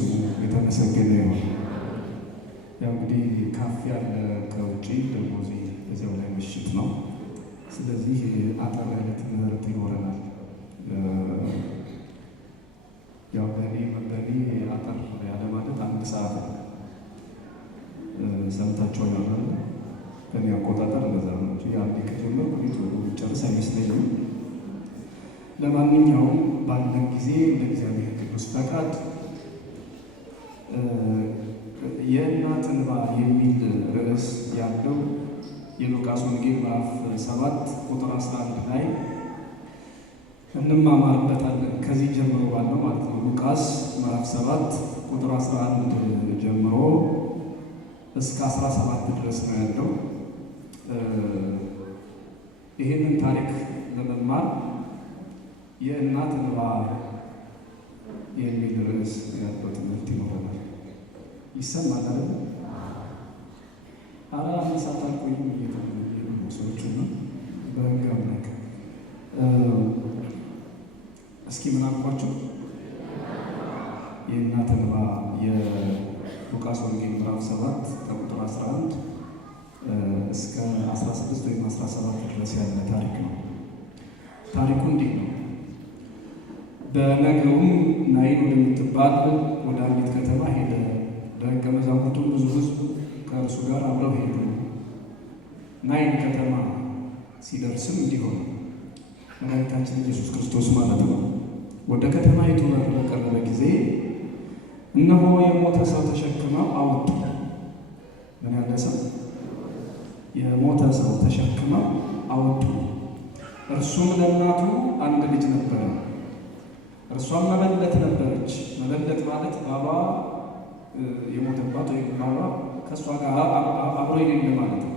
ስሙ የተመሰገነ ይሁን። ያው እንግዲህ ካፌ ያለ ከውጭ ደግሞ እዚያው ላይ ምሽት ነው። ስለዚህ አጠር ያለ ትምህርት ይኖረናል። ያው በእኔ አጠር ያለ ማለት አንድ ሰዓት ነው። ሰምታችሁ ይሆናል። ከኔ አቆጣጠር እንደዛ ነው እንጂ አንዴ ከጀመርኩ ጨርስ አይመስለኝም። ለማንኛውም ባለን ጊዜ እንደ እግዚአብሔር ቅዱስ ፈቃድ የእናት እንባ የሚል ርዕስ ያለው የሉቃስ ወንጌል ምዕራፍ 7 ቁጥር 11 ላይ እንማማርበታለን። ከዚህ ጀምሮ ባለው ማለት ነው። ሉቃስ ምዕራፍ 7 ቁጥር 11 ጀምሮ እስከ 17 ድረስ ነው ያለው። ይህንን ታሪክ ለመማር የእናት እንባ የሚል ርዕስ ያለው ትምህርት ይኖረናል። ይሰማል አይደል? አራ አንሳት አልቆይም እየተባሉ ሰዎች ነው። በህግ አምላክ እስኪ ምን አልኳቸው? የእናት እንባ የሉቃስ ወንጌል ምዕራፍ 7 ከቁጥር 11 እስከ 16 ወይም 17 ድረስ ያለ ታሪክ ነው። ታሪኩ እንዲህ ነው። በነገውም ናይን ወደምትባል ወደ አንዲት ከተማ ሄደ። ደቀ መዛሙርቱም ብዙ ሕዝብ ከእርሱ ጋር አብረው ሄዱ። ናይን ከተማ ሲደርስም እንዲሆን መድኃኒታችን ኢየሱስ ክርስቶስ ማለት ነው ወደ ከተማይቱ በር በቀረበ ጊዜ እነሆ የሞተ ሰው ተሸክመው አወጡ። ምን ያለ ሰው? የሞተ ሰው ተሸክመው አወጡ። እርሱም ለእናቱ አንድ ልጅ ነበረ፣ እርሷም መበለት ነበረች። መበለት ማለት ባሏ የሞተባት ወይም ባሏ ከእሷ ጋር አብሮ የሌለ ማለት ነው።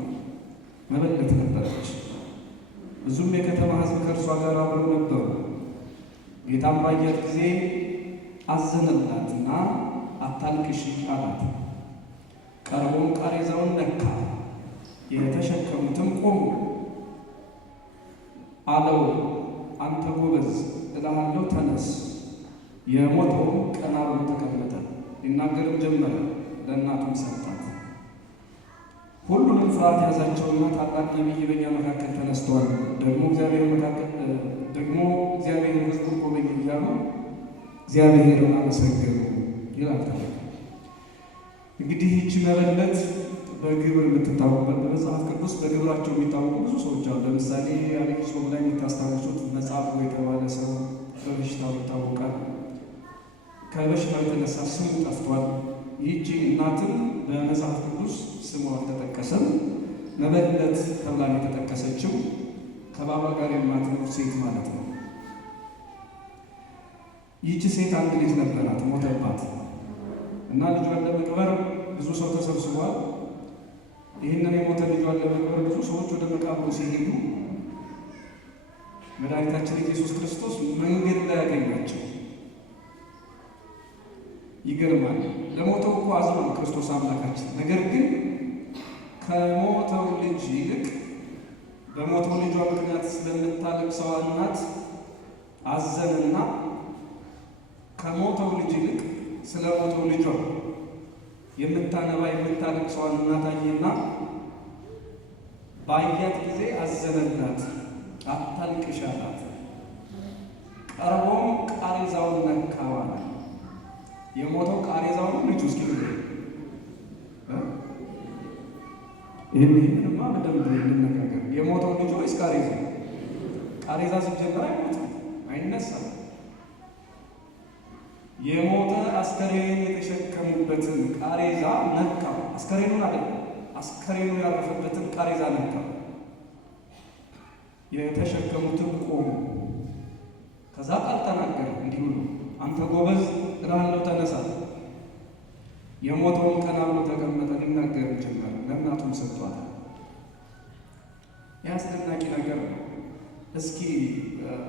መበለት ነበረች። ብዙም የከተማ ሕዝብ ከእርሷ ጋር አብረው ነበሩ። ጌታም ባያት ጊዜ አዘነላትና አታልቅሺ አላት። ቀርቦም ቃሬዛውን ነካ፣ የተሸከሙትም ቆሙ። አለው አንተ ጎበዝ እልሃለሁ ተነስ። የሞተውም ቀና ብሎ ተቀመጠ፣ ሊናገርም ጀመረ። ለእናቱም ሰጣት። ሁሉንም ፍርሃት ያዛቸውና ታላቅ ነቢይ በእኛ መካከል ተነስቷል፣ ደግሞ እግዚአብሔር ሕዝቡን ጎበኘ እያሉ እግዚአብሔርን አመሰገኑ ይላል። እንግዲህ ይህች መበለት በግብር የምትታወቅበት በመጽሐፍ ቅዱስ በግብራቸው የሚታወቁ ብዙ ሰዎች አሉ። ለምሳሌ አብይ ጾም ላይ የምታስታውሱት መጽሐፉ የተባለ ሰው በበሽታው ይታወቃል። ከበሽታው የተነሳ ስሙ ጠፍቷል። ይህቺ እናትም በመጽሐፍ ቅዱስ ስሙ አልተጠቀሰም። መበለት ተብላ የተጠቀሰችው ከባሏ ጋር የማትኖር ሴት ማለት ነው። ይህቺ ሴት አንድ ልጅ ነበራት፣ ሞተባት እና ልጇን ለመቅበር ብዙ ሰው ተሰብስቧል። ይህንን የሞተ ልጇን ለመቅበር ብዙ ሰዎች ወደ መቃብሩ ሲሄዱ መድኃኒታችን ኢየሱስ ክርስቶስ መንገድ ላይ ያገኛቸው። ይገርማል። ለሞተው እኮ አዝኖ ነው ክርስቶስ አምላካችን። ነገር ግን ከሞተው ልጅ ይልቅ በሞተው ልጇ ምክንያት ስለምታለቅሰው እናት አዘንና ከሞተው ልጅ ይልቅ ስለ ሞተው ልጇ የምታነባ የምታለቅሰው እናት አየና ባያት ጊዜ አዘነላት፣ አታልቅሽ አላት። ቀርቦም ቃሬዛውን ነካው አለ። የሞተው ቃሬዛውን ልጁ እስኪ ይህንማ በደንብ እንነጋገር። የሞተው ልጅ ወይስ ቃሬዛ? ቃሬዛ ሲጀመር አይሞትም፣ አይነሳም። የሞተ አስከሬን የተሸከሙበትን ቃሬዛ ነካው። አስከሬኑን አለ አስከሬኑ ያረፈበትን ቃሬዛ ነካው። የተሸከሙትን ቆሙ። ከዛ ቃል ተናገረ እንዲህ ብሎ አንተ ጎበዝ እልሃለሁ ተነሳ። የሞተውን ቀና ብሎ ተቀመጠ፣ ሊናገር ጀመረ። ለእናቱም ሰጥቷታል። ያስደናቂ ነገር ነው። እስኪ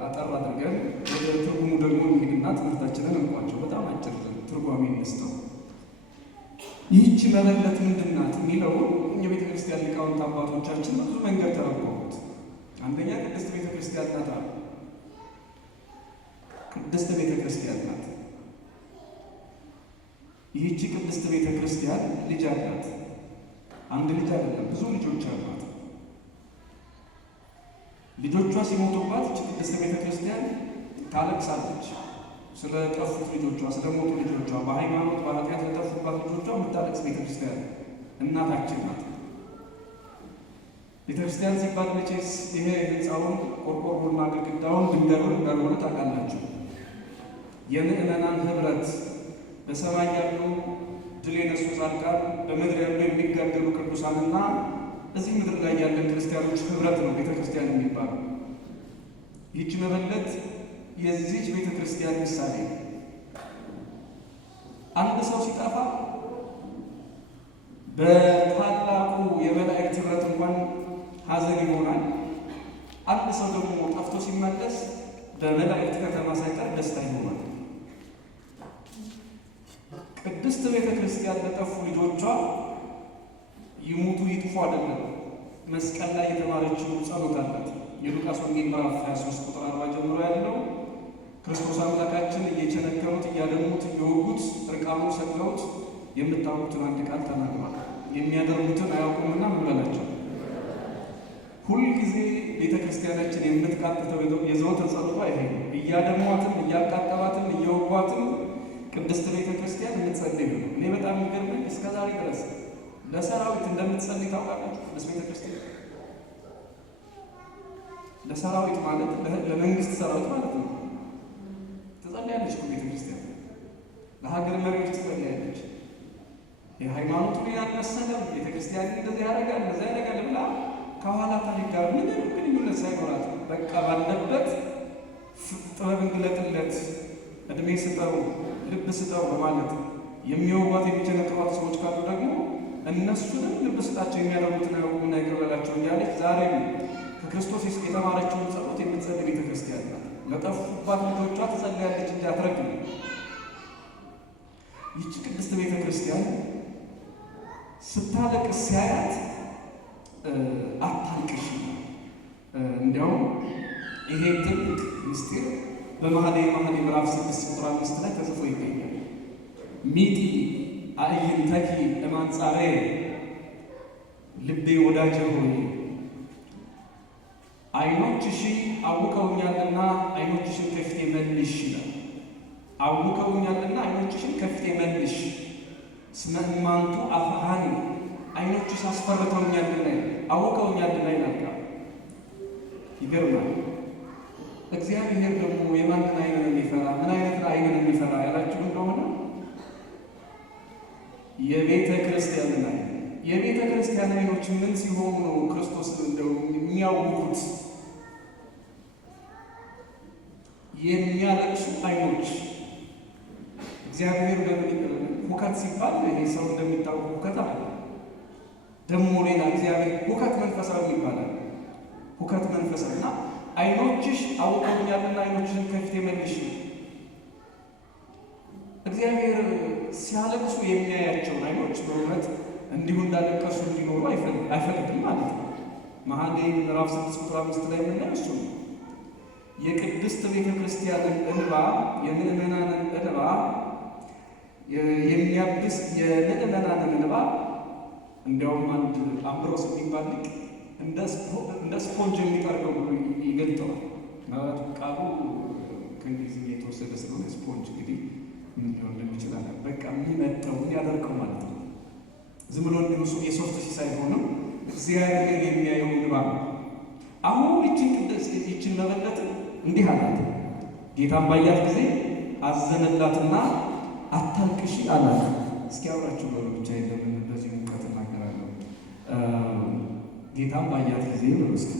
አጠር አድርገን ወደ ትርጉሙ ደግሞ እንሂድና ትምህርታችንን እንቋጨው። በጣም አጭር ትርጓሜ እንስተው። ይህች መበለት ምንድን ናት የሚለው የቤተ ክርስቲያን ሊቃውንት አባቶቻችን ብዙ መንገድ ተረጎሙት። አንደኛ ቅድስት ቤተ ክርስቲያን ናት አሉ። ቅድስት ቤተ ክርስቲያን ናት። ይህቺ ቅድስት ቤተ ክርስቲያን ልጅ አላት። አንድ ልጅ አይደለም፣ ብዙ ልጆች አሏት። ልጆቿ ሲሞቱባት ይህቺ ቅድስት ቤተ ክርስቲያን ታለቅሳለች። ስለ ጠፉት ልጆቿ፣ ስለ ሞቱ ልጆቿ፣ በሃይማኖት በኃጢአት ለጠፉባት ልጆቿ የምታለቅስ ቤተ ክርስቲያን እናታችን ናት። ቤተ ክርስቲያን ሲባል መቼስ ይሄ ህንፃውን ቆርቆሮና ግድግዳውን ድንጋዩን እንዳልሆነ ታውቃላችሁ። የምዕመናን ህብረት፣ በሰማይ ያሉ ድል የነሱ ጻድቃን፣ በምድር ያሉ የሚጋደሉ ቅዱሳንና እዚህ ምድር ላይ ያለን ክርስቲያኖች ህብረት ነው ቤተ ክርስቲያን የሚባለው። ይህች መበለት የዚህች ቤተ ክርስቲያን ምሳሌ። አንድ ሰው ሲጠፋ በታላቁ የመላእክት ህብረት እንኳን ሐዘን ይሆናል። አንድ ሰው ደግሞ ጠፍቶ ሲመለስ በመላእክት ከተማ ሳይቀር ደስታ ይሆናል። ቅድስት ቤተ ክርስቲያን ለጠፉ ልጆቿ ይሙቱ ይጥፉ አይደለም፣ መስቀል ላይ የተማረችው ጸሎት አላት። የሉቃስ ወንጌል ምዕራፍ 23 ቁጥር 40 ጀምሮ ያለው ክርስቶስ አምላካችን እየቸነከሩት እያደሙት እየወጉት እርቃኑን ሰቅለውት የምታውቁትን አንድ ቃል ተናግሯል። የሚያደርጉትን አያውቁምና ምን በላቸው። ሁልጊዜ ቤተ ክርስቲያናችን የምትቃጥተው የዘወትር ጸሎቷ ይሄ ነው። እያደሟትም እያቃጠሏትም እየወጓትም ቅድስት ቤተ ክርስቲያን የምትጸልይ ነው። እኔ በጣም የሚገርመኝ እስከ ዛሬ ድረስ ለሰራዊት እንደምትጸልይ ታውቃላችሁ። ቅድስት ቤተ ክርስቲያን ለሰራዊት ማለት ለመንግስት ሰራዊት ማለት ነው። ትጸልያለች እኮ ቤተ ክርስቲያን። ለሀገር መሪዎች ትጸልያለች። የሃይማኖቱን ያልመሰለም ቤተ ክርስቲያን እንደዚህ ያደርጋል እንደዚህ ያደርጋል ብላ ከኋላ ታሪክ ጋር ምንም ግንኙነት ሳይኖራት በቃ ባለበት ጥበብን ግለጥለት፣ እድሜ ስጠው፣ ልብ ስጠው በማለት የሚወጓት የሚቸነክሯት ሰዎች ካሉ ደግሞ እነሱንም ልብ ስጣቸው፣ የሚያደርጉትን አያውቁምና ይቅር በላቸው እያለች ዛሬም ከክርስቶስ የተማረችውን ጸሎት የምትጸልይ ቤተ ክርስቲያን ናት። ለጠፉባት ልጆቿ ትጸልያለች እንጂ አትረግም። ይህች ቅድስት ቤተ ክርስቲያን ስታለቅስ ሲያያት አታልቅሽ። እንዲያውም ይሄ ትልቅ ምስጢር በመኃልየ ምዕራፍ 6 ቁጥር 5 ላይ ተጽፎ ይገኛል። ሚጢ አዕይንተኪ እማንጻሬ፣ ልቤ ወዳጄ ሆይ ዓይኖችሽ አውቀውኛልና ዓይኖችሽን ከፊቴ መልሽ ይላል። አውቀውኛልና ዓይኖችሽን ከፊቴ መልሽ። እስመ እማንቱ አፍሃኒ፣ ዓይኖችሽ አስፈርተውኛልና አውቀውኛልና ይላል። ይገርማል። እግዚአብሔር ደግሞ የማንን ዓይንን የሚፈራ ምን አይነት ዓይንን የሚፈራ ያላችሁ እንደሆነ የቤተ ክርስቲያንን ዓይን። የቤተ ክርስቲያን ዓይኖች ምን ሲሆኑ ነው ክርስቶስን እንደው የሚያውቁት? የሚያለቅሱ ዓይኖች። እግዚአብሔር ሁከት ሲባል ይሄ ሰው እንደሚታወቅ ሁከት አለ። ደግሞ ሌላ እግዚአብሔር ሁከት መንፈሳዊ ይባላል። ሁከት መንፈሳዊና ዓይኖችሽ አውቀውኛልና ዓይኖችሽን ከፊቴ መልሽ። እግዚአብሔር ሲያለቅሱ የሚያያቸውን ዓይኖች በእውነት እንዲሁ እንዳለቀሱ እንዲኖሩ አይፈልግም ማለት ነው። መኃልየ ምዕራፍ 6 ቁጥር 5 ላይ የምናየው እሱ ነው። የቅድስት ቤተ ክርስቲያንን እንባ፣ የምዕመናንን እንባ የሚያብስ የምዕመናንን እንባ እንዲያውም አንድ አምብሮስ የሚባል ሊቅ እንደ ስፖንጅ የሚጠርገው ብሎ ይገልጠዋል። ማለት ቃሉ ከእንግሊዝኛ የተወሰደ ስለሆነ ስፖንጅ እንግዲህ ምን ሊሆን እንደሚችል በቃ የሚመጠው የሚያደርቀው ማለት ነው። ዝም ብሎ እንዲሁ የሶፍት ሲሳይ ሆነው እግዚአብሔር የሚያየው እንባ ነው። አሁን ይችን መበለት እንዲህ አላት። ጌታን ባያት ጊዜ አዘነላትና አታልቅሺ አላት። እስኪ አብራችሁ በሉ ብቻ የለምን በዚህ ሙቀት እናገራለሁ። ጌታን ባያት ጊዜ በሉ እስኪ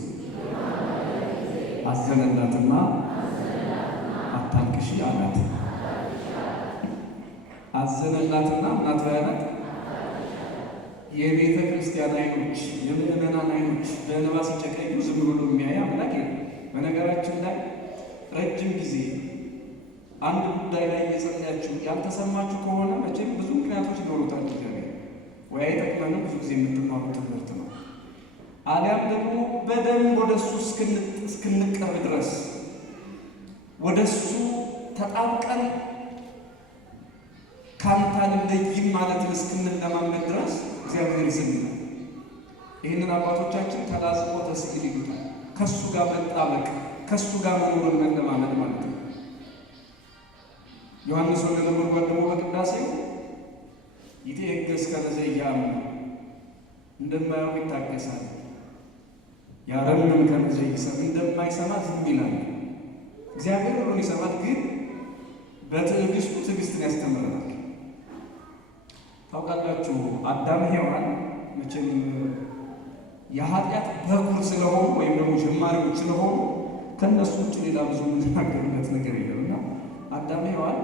አዘነላትና አታልቅሺ አላት። አዘነላትና እናት ባያላት የቤተ ክርስቲያን ዓይኖች የምዕመናን ዓይኖች በእንባ ሲጨቀዩ ዝም ብሎ የሚያይ አምላክ የለም። በነገራችን ላይ ረጅም ጊዜ አንድ ጉዳይ ላይ እየጸለያችሁ ያልተሰማችሁ ከሆነ መቼም ብዙ ምክንያቶች ይኖሩታል። እግዚአብሔር ወይ አይጠቅመንም፣ ብዙ ጊዜ የምትማሩት ትምህርት ነው። አሊያም ደግሞ በደንብ ወደ እሱ እስክንቀርብ ድረስ ወደ እሱ ተጣብቀን ካንተ አልለይም ማለትን እስክንለማመድ ድረስ እግዚአብሔር ይዘምራል። ይህንን አባቶቻችን ተላዝቆ ተስዕል ይሉታል። ከሱ ጋር መጣበቅ፣ ከሱ ጋር መኖርን መለማመድ ማለት ነው። ዮሐንስ ወልደ ነጎድጓድ ደግሞ በቅዳሴው ይትዔገሥ ከመ ዘኢያእምር፣ እንደማያውቅ ይታገሳል። ያረምም ከመ ዘኢይሰምዕ፣ እንደማይሰማ ዝም ይላል። እግዚአብሔር ሁሉን ይሰማል፣ ግን በትዕግስቱ ትዕግስትን ያስተምረናል። ታውቃላችሁ አዳም ሔዋን መቼም የኃጢአት በኩር ስለሆኑ ወይም ደግሞ ጀማሪዎች ስለሆኑ ከእነሱ ውጭ ሌላ ብዙ የምንናገርበት ነገር የለምና አዳም ሔዋን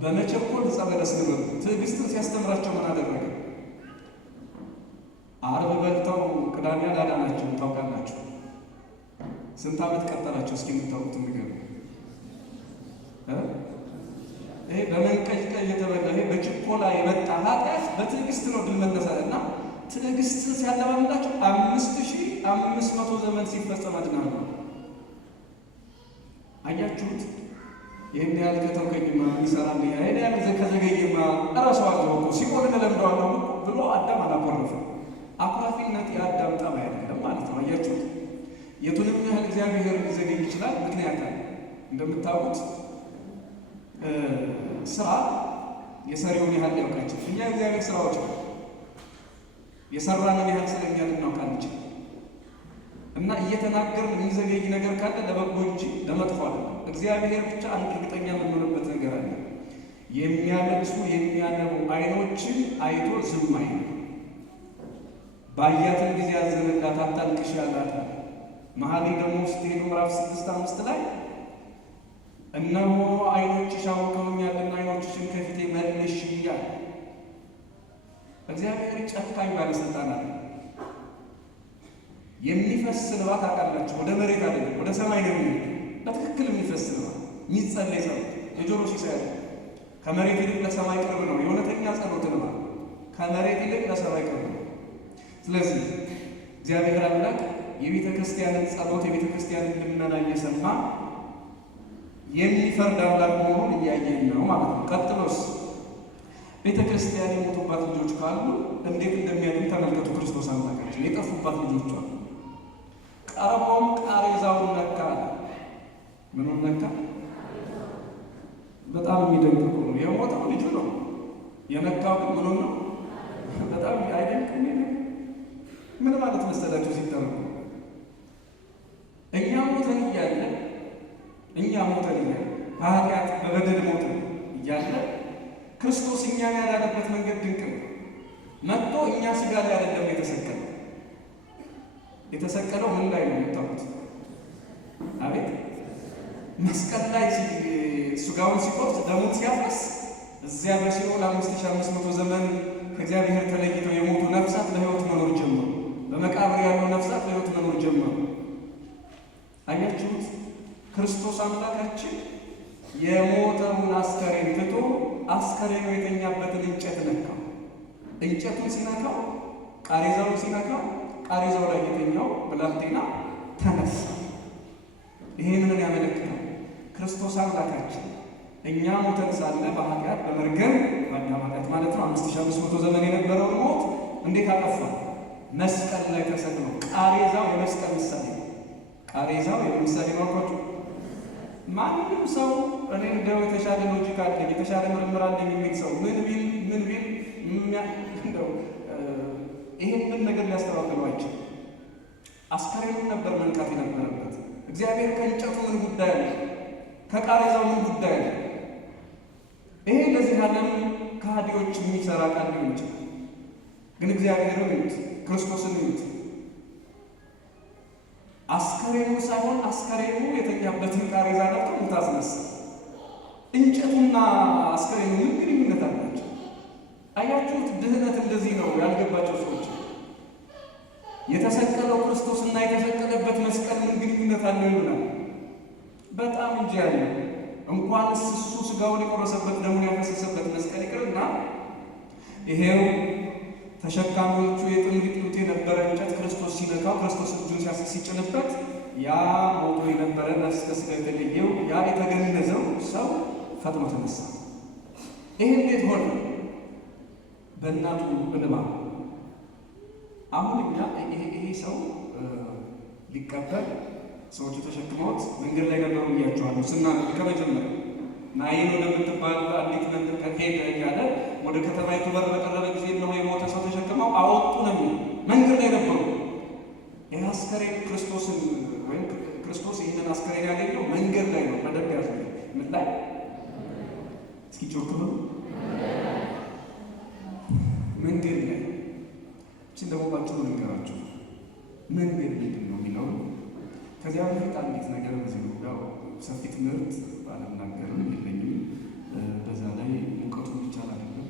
በመቸኮል ዕፀ በለስ ነበሩ። ትዕግስትን ሲያስተምራቸው ምን አደረገ? ዓርብ በልተው ቅዳሜ አላዳናቸው። ታውቃላችሁ ስንት ዓመት ቀጠላቸው? እስኪ የምታውቁት ነገር ይሄ በመንቀጭቀጭ የተበላ ይሄ በችኮላ የመጣ ኃጢአት በትዕግስት ነው ድል መነሳት እና ትዕግስትን ሲያለማምዳቸው 5500 ዘመን ሲፈጸም አድናሉ። አያችሁት? ይህን ያህል ከተውከኝማ ይሰራል፣ ይህን ያህል ከዘገየማ እረሳዋለሁ እኮ ሲኦል እለምደዋለሁ ብሎ አዳም አላኮረፈም። አኩራፊነት የአዳም ጠባይ አይደለም ማለት ነው። አያችሁት? የቱንም ያህል እግዚአብሔር ሊዘገይ ይችላል፣ ምክንያት አለ። እንደምታውቁት ስራ የሰሪውን ያህል ሊያውቃቸው እኛ እግዚአብሔር ስራዎች ነው የሰራንን ያህል ስለኛ ልናውቅ አንችልም። እና እየተናገርን የሚዘገይ ነገር ካለ ለበጎ እንጂ ለመጥፎ አይደለም። እግዚአብሔር ብቻ አንድ እርግጠኛ የምንሆንበት ነገር አለ። የሚያለቅሱ የሚያነቡ ዓይኖችን አይቶ ዝም አይልም። ባያትን ጊዜ ያዘነላት አታልቅሽ ያላታል። መኃልየ ደግሞ ስትሄዱ ምዕራፍ 6:5 ላይ እነሆ ዓይኖችሽ አውከውኛልና ዓይኖችሽን ከፊቴ መልሽ እያለ እግዚአብሔር ጨካኝ ባለስልጣን አለ። የሚፈስ እንባ ታውቃላችሁ፣ ወደ መሬት አይደለም ወደ ሰማይ ነው የሚሄድ። በትክክል የሚፈስ እንባ የሚጸለይ ጸሎት የጆሮ ሲሳይ ከመሬት ይልቅ ለሰማይ ቅርብ ነው። የእውነተኛ ጸሎት እንባ ከመሬት ይልቅ ለሰማይ ቅርብ ነው። ስለዚህ እግዚአብሔር አምላክ የቤተ ክርስቲያንን ጸሎት የቤተ ክርስቲያንን ልመና እየሰማ የሚፈርድ አምላክ መሆኑን እያየን ነው ማለት ነው። ቀጥሎስ ቤተ ክርስቲያን የሞቱባት ልጆች ካሉ እንዴት እንደሚያድን ተመልከቱ። ክርስቶስ አምላካችን የጠፉባት ልጆች አሉ። ቀርቦም ቃሬዛውን ነካ። ምኑን ነካ? በጣም የሚደንቅ ነው። የሞተው ልጁ ነው፣ የነካው ግን ምኑ ነው? በጣም አይደንቅም? ምን ማለት መሰላችሁ ሲተረጉ እኛ ሞተን እያለ በኃጢአት በበደል ሞተን እያለ ክርስቶስ እኛን ያዳነበት መንገድ ድንቅ ነው። መጥቶ እኛ ስጋ ላይ አይደለም የተሰቀለው። የተሰቀለው ምን ላይ ነው የምታውቁት? አቤት መስቀል ላይ ስጋውን ሲቆርጥ ደሙን ሲያፈስ እዚያ በሲኦል 5500 ዘመን ከእግዚአብሔር ተለይተው የሞቱ ነፍሳት ለሕይወት መኖር ጀመሩ። በመቃብር ያሉ ነፍሳት ለሕይወት መኖር ጀመሩ። አያችሁት? ክርስቶስ አምላካችን የሞተውን አስከሬን ትቶ አስከሬኑ የተኛበትን እንጨት ነካው። እንጨቱን ሲነካው ቃሬዛውን ሲነካው ቃሬዛው ላይ የተኛው ብላቴና ተነሳ። ይሄንን ያመለክታል። ክርስቶስ አምላካችን እኛ ሞተን ሳለ በኃጢአት በመርገም በአዳም ኃጢአት ማለት ነው 5500 ዘመን የነበረውን ሞት እንዴት አጠፋ? መስቀል ላይ ተሰቅሎ። ቃሬዛው የመስቀል ምሳሌ ነው። ቃሬዛው የምሳሌ ማርኮቹ ማንም ሰው እኔ እንደው የተሻለ ሎጂክ አለኝ የተሻለ ምርምር አለኝ የሚል ሰው ምን ቢል እንደው ይሄንን ነገር ሊያስተባብለው አይችልም። አስከሬኑን ነበር መንካት የነበረበት። እግዚአብሔር ከእንጨቱ ምን ጉዳይ አለ? ከቃሬዛው ምን ጉዳይ አለ? ይሄ ለዚህ ዓለም ከሃዲዎች የሚሰራ ቃል ሊሆን ይችላል። ግን እግዚአብሔርን እዩት፣ ክርስቶስን እዩት። አስከሬኑ ሳይሆን አስከሬኑ የተኛበትን ቃሬዛ ነጥቶ ሙት አስነሳ። እንጨቱና አስከሬኑ ምን ግንኙነት አላቸው? አያችሁት? ድህነት እንደዚህ ነው ያልገባቸው ሰዎች። የተሰቀለው ክርስቶስና የተሰቀለበት መስቀል ምን ግንኙነት አለው ይሉናል። በጣም እንጂ ያለ እንኳንስ እሱ ስጋውን የቆረሰበት ደሙን ያፈሰሰበት መስቀል ይቅርና ይሄው ተሸካሚዎቹ የጥንግጥ የነበረ እንጨት ክርስቶስ ሲነካው ክርስቶስ እጁን ሲጭንበት ያ ሞቶ የነበረ ነፍስ ከሥጋ የተለየው ያ የተገነዘው ሰው ፈጥኖ ተነሳ። ይሄ እንዴት ሆነ? በእናቱ እንባ። አሁን እኛ ይሄ ሰው ሊቀበል ሰዎቹ ተሸክመውት መንገድ ላይ ነበሩ ብያቸዋለሁ። ስናነብ ከመጀመሪያ ናይን ወደምትባል አንዲት መንደር ከሄደ እያለ ወደ ከተማይቱ በር በቀረበ ጊዜ ነው የሞተ ሰው ተሸክመው አወጡ ነው የሚለው። መንገድ ላይ ነበሩ። ይህ አስከሬን ክርስቶስን ወይም ክርስቶስ ይህንን አስከሬን ያገኘው መንገድ ላይ ነው። በደንብ ያዙ። ምን ላይ? እስኪ ጮክ በሉ። መንገድ ላይ። እችን ደግሞ ባጭሩ ልንገራችሁ። መንገድ ምንድን ነው የሚለው ከዚያ በፊት አንዲት ነገር በዚህ ነው። ያው ሰፊ ትምህርት ባለምናገርም የለኝም። በዛ ላይ ሙቀቱ ይቻል አይደለም።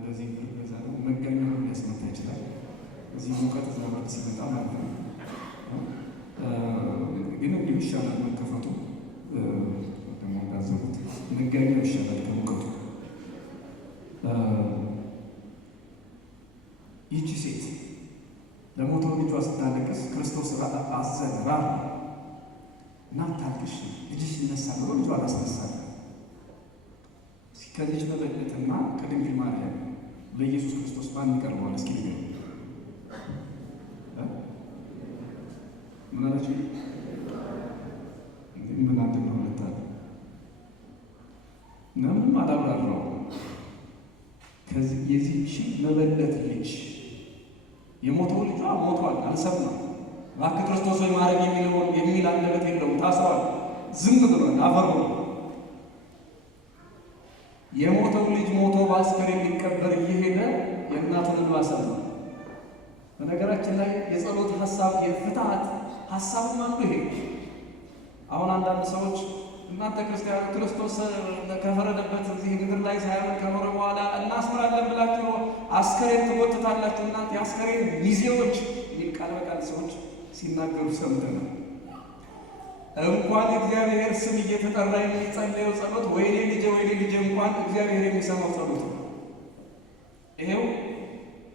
በዚህ በዛ ላይ መጋኛ ሊያስመታ ይችላል። እዚህ ሙቀት እዛ ማለት ሲመጣ ማለት ነው። ግን እንዲሁ ይሻላል መከፈቱ። ደግሞ እንዳዘቡት መጋኛው ይሻላል ከሙቀቱ። ይቺ ሴት ለሞተው ልጇ ስታለቅስ ክርስቶስ አዘነ፣ ራራ እና ታልቅሽ ልጅሽ ይነሳል ብሎ ልጇ አላስነሳለ። ከልጅ መበለትና ከድንግል ማርያም ለኢየሱስ ክርስቶስ ማን ይቀርበዋል? እስኪ ንገሩ። ምን አላችሁ? ምን አንድ ነው ሁለታለ ምንም አላብራራው። ከዚህ የዚህች መበለት ልጅ የሞተው ልጇ ሞቷል፣ አልሰማም። እባክህ ክርስቶስ ወይ ማረግ የሚል አንደበት የለውም። ታስሯል፣ ዝም ብሏል፣ አፈሩ። የሞተው ልጅ ሞቶ በአስከሬን ሊቀበር እየሄደ የእናቱን እንባ ሰማ። በነገራችን ላይ የጸሎት ሀሳብ የፍትሐት ሀሳብም አንዱ ይሄ። አሁን አንዳንድ ሰዎች እናንተ ክርስቲያኑ ክርስቶስ ከፈረደበት እዚህ ምድር ላይ ሳይሆን ከኖረ በኋላ እናስምራለን ብላችሁ አስከሬን ትጎትታላችሁ፣ እናንተ የአስከሬን ሚዜዎች የሚል ቃል በቃል ሰዎች ሲናገሩ ሰምተናል። እንኳን እግዚአብሔር ስም እየተጠራ የሚጸለየው ጸሎት ወይኔ ልጄ እንኳን እግዚአብሔር የሚሰማው ጸሎት ነው። ይሄው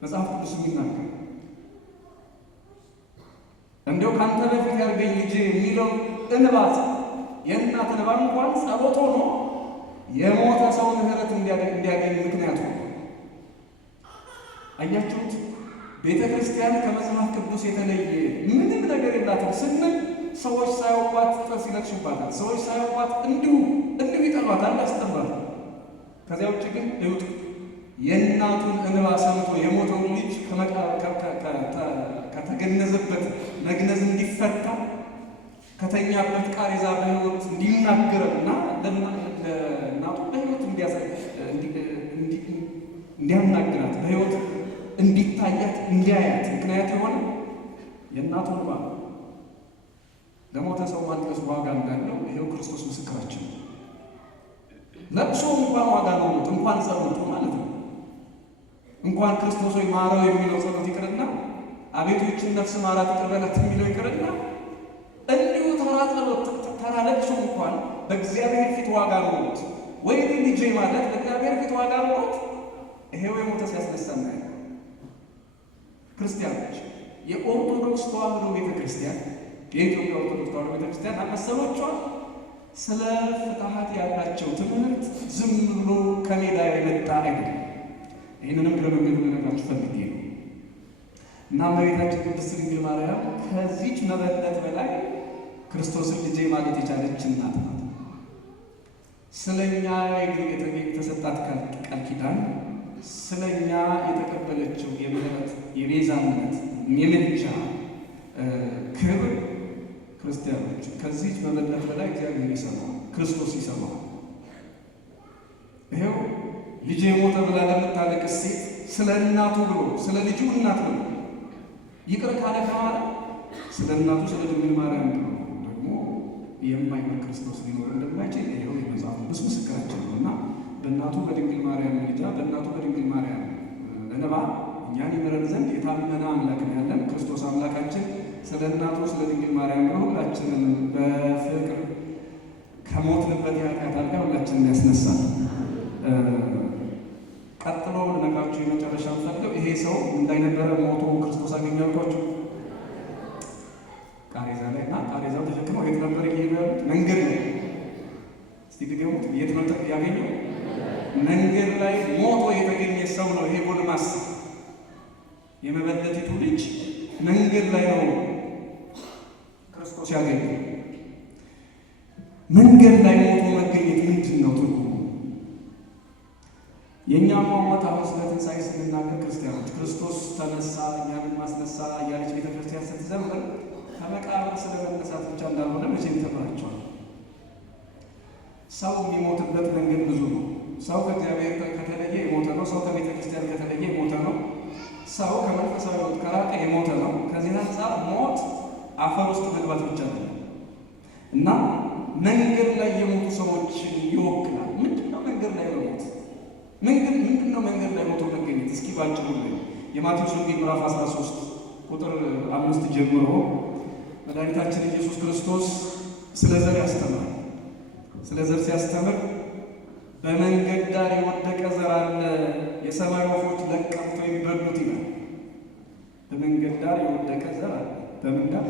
መጽሐፍ ቅዱስ የሚናገር እንዲያው ካንተ በፊት ያርገኝ ልጄ የሚለው እንባ የእናት እንባ እንኳን ጸሎት ሆኖ የሞተ ሰው ምሕረት እንዲያገኝ ምክንያቱ አያችሁት። ቤተ ክርስቲያን ከመጽሐፍ ቅዱስ የተለየ ምንም ነገር የላትም ስንል ሰዎች ሳያውቋት ጥርስ ይነክሱባታል። ሰዎች ሳያውቋት እንዲሁ ይጠሏታል፣ ያስጠሏታል። ከዚያ ውጭ ግን እዩት፣ የእናቱን እንባ ሰምቶ የሞተውን ልጅ ከተገነዘበት መግነዝ እንዲፈታ ከተኛበት ቃሬዛ በሕይወት እንዲናገረና ለእናቱ በሕይወት እንዲያናግራት በሕይወት እንዲታያት እንዲያያት ምክንያት የሆነ የእናቱ እንባ። ለሞተ ሰው ማልቀስ ዋጋ እንዳለው ይሄው ክርስቶስ ምስክራችን። ለቅሶ እንኳን ዋጋ ነው፣ እንኳን ጸሎቱ ማለት ነው። እንኳን ክርስቶስ ወይ ማረው የሚለው ጸሎት ይቅርና አቤቱ ይህችን ነፍስ ማራት ይቅር በላት የሚለው ይቅርና እንዲሁ ተራ ጸሎት ተራ ለቅሶ እንኳን በእግዚአብሔር ፊት ዋጋ ኖሮት ወይ ልጄ ማለት በእግዚአብሔር ፊት ዋጋ ኖሮት ይሄው የሞተ ሲያስነሳ እናያለን። ክርስቲያኖች የኦርቶዶክስ ተዋሕዶ ቤተክርስቲያን የኢትዮጵያ ኦርቶዶክስ ተዋሕዶ ቤተክርስቲያን መሰሎቿ ስለ ፍትሐት ያላቸው ትምህርት ዝም ብሎ ከሜዳ የመጣ አይደለም። ይህንንም ግረ መንገዱ ልነግራችሁ ፈልጌ ነው እና እመቤታችን ቅድስት ድንግል ማርያም ከዚች መበለት በላይ ክርስቶስን ልጄ ማለት የቻለች እናት ናት። ስለኛ የተሰጣት ቃል ኪዳን፣ ስለኛ የተቀበለችው የምህረት የቤዛነት የምልጃ ክብር ክርስቲያኖች ከዚች መበለት በላይ እግዚአብሔር ይሰማል፣ ክርስቶስ ይሰማል። ይሄው ልጄ ሞተ ብላ ለምታለቅስ ሴት ስለ እናቱ ብሎ ስለ ልጁ እናት ብሎ ይቅር ካለ ከኋላ ስለ እናቱ ስለ ድንግል ማርያም ብሎ ደግሞ የማይምር ክርስቶስ ሊኖር እንደማይችል ይኸው የመጽሐፍ ቅዱስ ምስክራችን ነው እና በእናቱ በድንግል ማርያም ልጃ በእናቱ በድንግል ማርያም እንባ እኛን ይምረን ዘንድ የታመነ አምላክ ነው ያለን። ክርስቶስ አምላካችን ስለ እናቱ ስለ ድንግል ማርያም ብሎ ሁላችንን በፍቅር ከሞትንበት የኃጢአት አልጋ ሁላችንን ያስነሳል። ቀጥሎ ልነግራችሁ የመጨረሻ ፈልገው ይሄ ሰው እንዳይነበረ ሞቶ ክርስቶስ አገኛልኳቸው ቃሬዛ ላይ እና ቃሬዛው ተሸክመው የት ነበር እየሄዱ ያሉት? መንገድ ላይ። እስቲ ድገሙት። የት ነው ያገኘው? መንገድ ላይ ሞቶ የተገኘ ሰው ነው ይሄ ጎልማሳ። የመበለቲቱ ልጅ መንገድ ላይ ነው ክርስቶስ ያገኘው። መንገድ ላይ ሞቶ መገኘት ምንድን ነው ትርጉሙ? የእኛም ሟሟት አሁን ስለ ትንሣኤ ስንናገር ክርስቲያኖች ክርስቶስ ተነሳ እኛንም ማስነሳ እያለች ቤተክርስቲያን ስትዘምር ከመቃብር ስለ መነሳት ብቻ እንዳልሆነ መቼም ተምራችኋል። ሰው የሚሞትበት መንገድ ብዙ ነው። ሰው ከእግዚአብሔር ከተለየ የሞተ ነው። ሰው ከቤተ ክርስቲያን ከተለየ የሞተ ነው። ሰው ከመንፈሳዊ ሕይወት ከራቀ የሞተ ነው። ከዚህ አንጻር ሞት አፈር ውስጥ መግባት ብቻ ነው እና መንገድ ላይ የሞቱ ሰዎችን ይወክላል። ምንድን ነው መንገድ ላይ መሞት? ምንድን ነው መንገድ ላይ ሞቶ መገኘት? እስኪ ባጭሩ የማቴዎስ ወንጌል ምዕራፍ 13 ቁጥር 5 ጀምሮ መድኃኒታችን ኢየሱስ ክርስቶስ ስለ ዘር ያስተምራል። ስለ ዘር ሲያስተምር በመንገድ ዳር የወደቀ ዘር አለ፣ የሰማይ ወፎች ለቀምቶ የሚበሉት ይላል። በመንገድ ዳር የወደቀ ዘር አለ። በምን ዳር?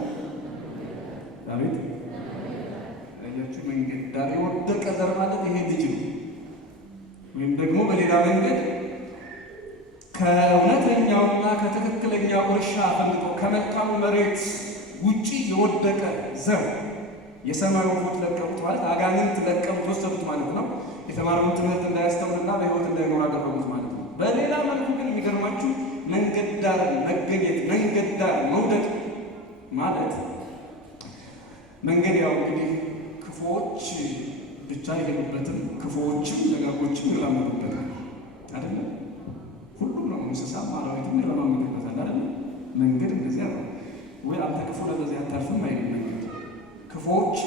አቤት አያችሁ፣ መንገድ ዳር የወደቀ ዘር ማለት ይሄ ልጅ ነው። ወይም ደግሞ በሌላ መንገድ ከእውነተኛውና ከትክክለኛው እርሻ ፈንድቆ ከመልካሙ መሬት ውጪ የወደቀ ዘር የሰማይ ወፎች ለቀሙት ማለት አጋንንት ለቀሙት ወሰዱት ማለት ነው። የተማረውን ትምህርት እንዳያስተውልና በሕይወት እንዳይኖር አደረጉት ማለት ነው። በሌላ መልኩ ግን የሚገርማችሁ መንገድ ዳር መገኘት፣ መንገድ ዳር መውደቅ ማለት መንገድ ያው እንግዲህ ክፉዎች ብቻ የሄዱበትም ክፉዎችም ደጋጎችም ይራመዱበታል አይደለም። ሁሉም ነው፣ እንስሳም አራዊትም ይራመዱበታል አይደለም። መንገድ እንደዚያ ነው። ወይ አንተ ክፉ ለበዚያ አታልፍም አይደለም። መንገድ ክፉዎች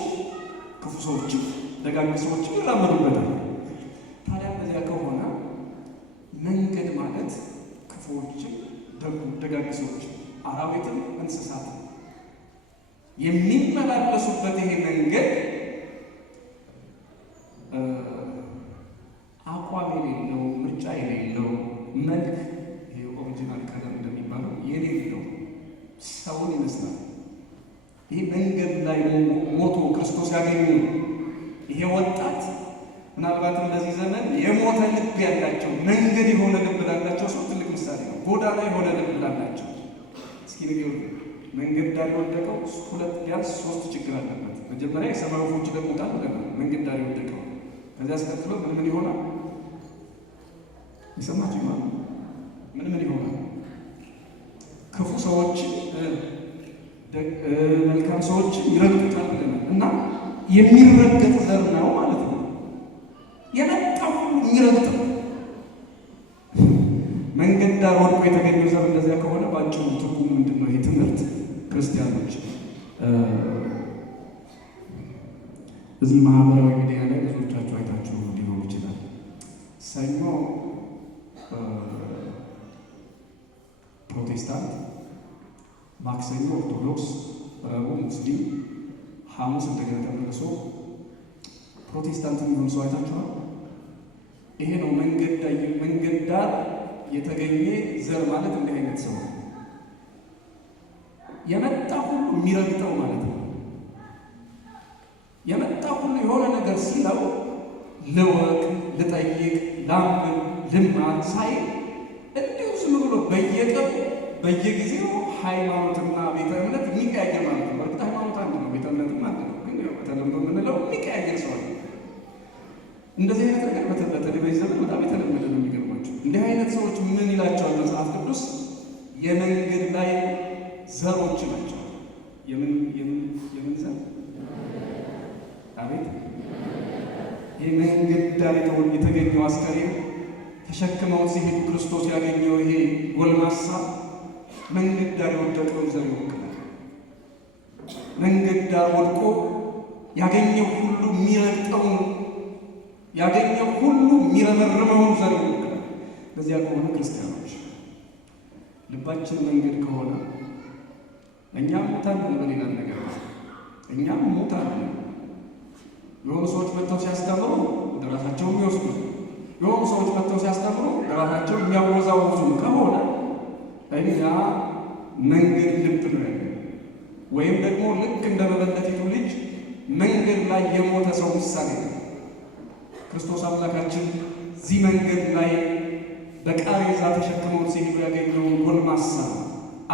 ክፉ ሰዎችም ደጋግ ሰዎችም ይራመዱበታል። ታዲያ እንደዚያ ከሆነ መንገድ ማለት ክፉዎችም ደጋግ ሰዎችም አራዊትም እንስሳት የሚመላለሱበት ይሄ መንገድ አቋም የሌለው ምርጫ የሌለው መልክ ይሄ ኦሪጂናል ከለር እንደሚባለው የሌለው ሰውን ይመስላል። ይሄ መንገድ ላይ ሞቶ ክርስቶስ ያገኙ ይሄ ወጣት ምናልባትም በዚህ ዘመን የሞተ ልብ ያላቸው መንገድ የሆነ ልብ ላላቸው ሰው ትልቅ ምሳሌ ነው። ጎዳና የሆነ ልብ ላላቸው እስኪ ንገሩ። መንገድ ዳር የወደቀው ቢያንስ 3 ችግር አለበት። መጀመሪያ የሰማይ ወፎች ይለቅሙታል ብለናል። መንገድ ዳር የወደቀው ከዚያ አስከትሎ ምን ይሆናል? የሰማችሁ ማለት ምን ይሆናል? ክፉ ሰዎች መልካም ሰዎች ይረግጡታል ብለናል እና የሚረገጥ ዘር ነው ማለት ነው። የመጣው የሚረግጥ መንገድ ዳር ወድቆ የተገኘው ዘር እንደዚያ ከሆነ ባጭሩ ትርጉሙ ምንድን ነው? ይህ ትምህርት ክርስቲያኖች እዚህ ማህበራዊ ሚዲያ ላይ ብዙዎቻችሁ አይታችሁ ሊሆን ይችላል። ሰኞ ፕሮቴስታንት፣ ማክሰኞ ኦርቶዶክስ፣ ረቡዕ ሙስሊም፣ ሐሙስ እንደገና ተመልሶ ፕሮቴስታንት የሚሆን ሰው አይታችኋል። ይሄ ነው መንገድ ዳር የተገኘ ዘር ማለት እንዲህ አይነት ሰው ነው። የመጣ ሁሉ የሚረግጠው ማለት ነው። የመጣ ሁሉ የሆነ ነገር ሲለው ልወቅ፣ ልጠይቅ፣ ላምብ፣ ልማር ሳይል እንዲሁ ዝም ብሎ በየቀኑ በየጊዜው ሃይማኖትና ቤተ እምነት የሚቀያየር ማለት ነው። በእርግጥ ሃይማኖት አንድ ነው፣ ቤተ እምነትም አንድ ነው። ግን በተለምዶ የምንለው የሚቀያየር ሰው ነው። እንደዚህ አይነት ነገር በተለይ በዚህ ዘመን በጣም የተለመደ ነው። የሚገርማቸው እንዲህ አይነት ሰዎች ምን ይላቸዋል መጽሐፍ ቅዱስ? የመንገድ ላይ ዘሮች ናቸው። የምን ዘር? አቤት! የመንገድ ዳር የተገኘው አስከሬን ተሸክመው ሲሄዱ ክርስቶስ ያገኘው ይሄ ጎልማሳ መንገድ ዳር የወደቀውን ዘር ይወክላል። መንገድ ዳር ወድቆ ያገኘው ሁሉ የሚረግጠውን ያገኘው ሁሉ የሚረመርመውን ዘር ይወክላል። በዚያ ከሆነ ክርስቲያኖች ልባችን መንገድ ከሆነ እኛም ሞታለን። በሌላ ነገር እኛም ሞታለን። የሆኑ ሰዎች መጥተው ሲያስተምሩ ወደ ራሳቸው የሚወስዱ፣ የሆኑ ሰዎች መጥተው ሲያስተምሩ ወደ ራሳቸው የሚያወዛውዙ ከሆነ እኛ መንገድ ልብ ነው ያለ፣ ወይም ደግሞ ልክ እንደ መበለቲቱ ልጅ መንገድ ላይ የሞተ ሰው ምሳሌ ነው። ክርስቶስ አምላካችን እዚህ መንገድ ላይ በቃሬዛ ተሸክመውት ሲሄዱ ያገኘውን ጎልማሳ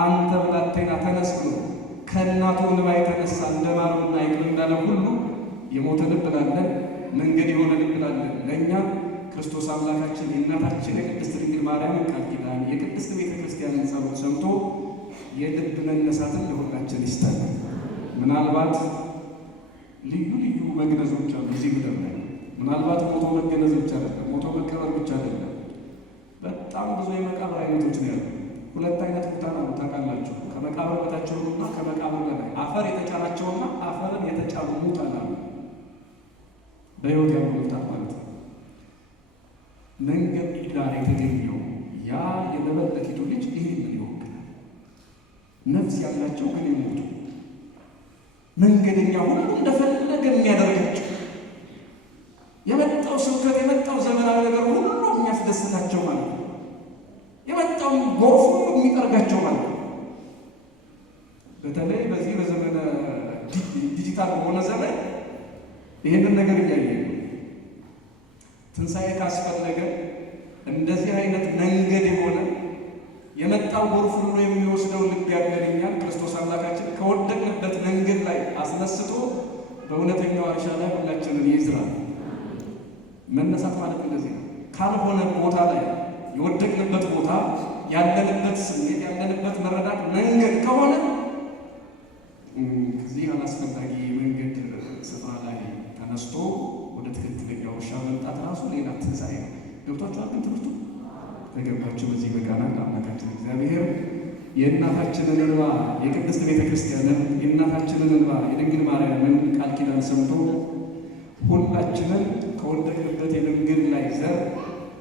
አንተ ብላቴና ተነስ ብሎ ከእናቱ እንባ የተነሳ እንደ ማርና ይቅር እንዳለ ሁሉ የሞተን ብላለን መንገድ የሆነን ብላለን ለእኛ ክርስቶስ አምላካችን የእናታችን የቅድስት ድንግል ማርያምን ቃል ኪዳን የቅድስት ቤተ ክርስቲያንን ጸሎት ሰምቶ የልብ መነሳትን ለሁላችን ይስጠን። ምናልባት ልዩ ልዩ መግነዞች አሉ እዚህ ምድር ላይ። ምናልባት ሞቶ መገነዝ ብቻ አይደለም፣ ሞቶ መቀበር ብቻ አይደለም። በጣም ብዙ የመቃብር አይነቶች ነው ያሉ። ሁለት አይነት ቦታ ነው ታውቃላችሁ። ከመቃብር በታቸውና ከመቃብር በላይ አፈር የተጫናቸውና አፈርን የተጫኑ ሙታን አሉ። በሕይወት ያሉ ሙታን ማለት ነው። መንገድ ዳር የተገኘው ያ የመበለቲቱ ልጅ ይህንን ይወክላል። ነፍስ ያላቸው ግን የሞቱ መንገደኛ ሁሉ እንደፈለገ የሚያደርጋቸው የመጣው ስብከት የመጣው ዘመናዊ ነገር ሁሉ የሚያስደስታቸው ማለት ነው። የመጣው ጎርፍ ሁሉ የሚጠርጋቸው ማለት ነው። በተለይ በዚህ በዘመነ ዲጂታል በሆነ ዘመን ይህንን ነገር እያየ ነው። ትንሣኤ ካስፈለገ እንደዚህ አይነት መንገድ የሆነ የመጣው ጎርፍ ሁሉ የሚወስደው ልብ ያገለኛል። ክርስቶስ አምላካችን ከወደቅንበት መንገድ ላይ አስነስቶ በእውነተኛው እርሻ ላይ ሁላችንን ይዝራል። መነሳት ማለት እንደዚህ ነው። ካልሆነ ቦታ ላይ የወደቅንበት ቦታ ያለንበት ስሜት ያለንበት መረዳት መንገድ ከሆነ ከዚህ አላስፈላጊ መንገድ ስፍራ ላይ ተነስቶ ወደ ትክክለኛው እርሻ መምጣት ራሱ ሌላ ትንሣኤ ነው። ገብቷችኋል? ግን ትምህርቱ ተገባችሁ? በዚህ በቃና አምላካችን እግዚአብሔር የእናታችንን እንባ የቅድስት ቤተ ክርስቲያንን የእናታችንን እንባ የድንግል ማርያምን ቃል ኪዳን ሰምቶ ሁላችንን ከወደቅንበት የመንገድ ላይ ዘር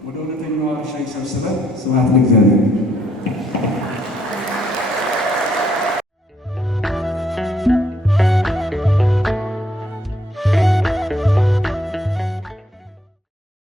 ወደ እውነተኛዋ እርሻ ይሰብስበን። ስብሐት ለእግዚአብሔር።